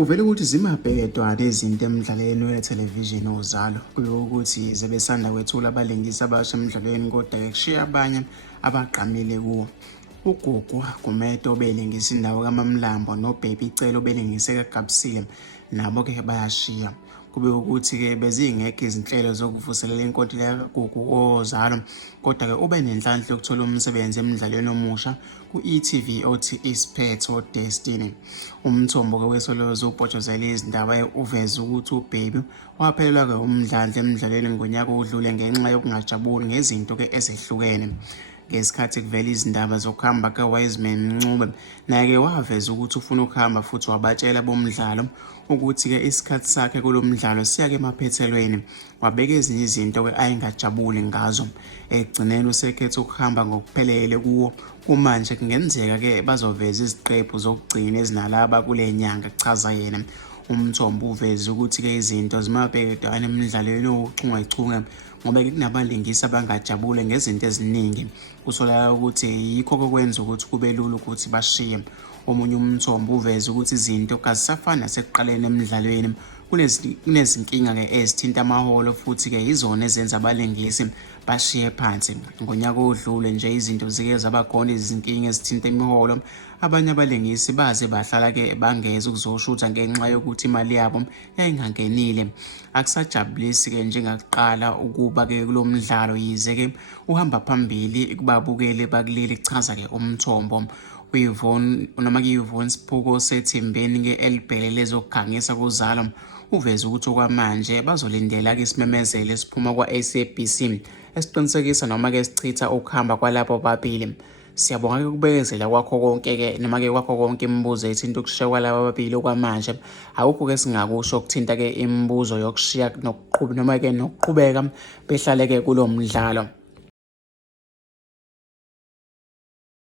Kuvele ukuthi zimabhedwa lezinto emidlalweni wethelevishini ozalo kulo ukuthi zebesanda kwethula abalingisi abasha emidlalweni kodwa kushiya abanye abagqamile kuwo. uGugu Gumedo obelingisa indawo kaMamlambo noBaby Celo obelingise kaGabisile nabo ke bayashiya. Kube ukuthi ke bezingekho izinhlelo zokuvuselela inkontileka kaGugu ozalo kodwa ke ube nenhlanhla yokuthola umsebenzi emidlalweni omusha ku-e.tv othi Isphetho Destiny. Umthombo ke wesolozo ubhotshozela izindaba uveza ukuthi uBaby waphelelwa ke umdlandla emidlalweni ngonyaka odlule ngenxa yokungajabuli ngezinto ke ezehlukene. Ngesikhathi kuvela izindaba zokuhamba kaWiseman Ncube naye-ke waveza ukuthi ufuna ukuhamba futhi wabatshela bomdlalo ukuthi ke isikhathi sakhe kulomdlalo siya emaphethelweni. Wabeka ezinye izinto ke ayengajabuli ngazo. Ekugcineni usekhethe ukuhamba ngokuphelele kuwo. Kumanje kungenzeka ke bazoveza iziqephu zokugcina ezinalaba kule nyanga, chaza yena. Umthombo uveza ukuthi ke izinto zimabhekedwana emidlalweni ochungechunge ngoba kunabalingisi abangajabule ngezinto eziningi. Kusolakala ukuthi yikho kokwenza ukuthi kube lula ukuthi bashiye. Omunye umthombo uveza ukuthi izinto kasisafana nasekuqaleni emidlalweni. Kunezinkinga ke ezithinta amaholo futhi ke izona ezenza abalingisi bashiye phansi. Ngonyaka odlule nje izinto zike zabakhona izinkinga ezithinta imiholo. Abanye abalingisi baze bahlala ke bangeza ukuzoshutha ngenxa yokuthi imali yabo yayingangenile. Akusajabulisi ke njengakuqala ukuba ke kulomdlalo yize ke uhamba phambili kubabukeli bakuleli, chaza ke umthombo. Uyivon Siphuko osethembeni ke elibhele lezokukhangisa kuZalo uveza ukuthi okwamanje bazolindela ke isimemezelo esiphuma kwa-SABC esiqinisekisa noma ke sichitha ukuhamba kwalabo babili. Siyabonga ke ukubekezela kwakho konke ke noma ke kwakho konke imibuzo ethinta ukushiya kwalabo babili okwamanje. Akukho ke singakusho ukuthinta ke imibuzo yokushiya nokuqhubeka behlale ke kulo mdlalo.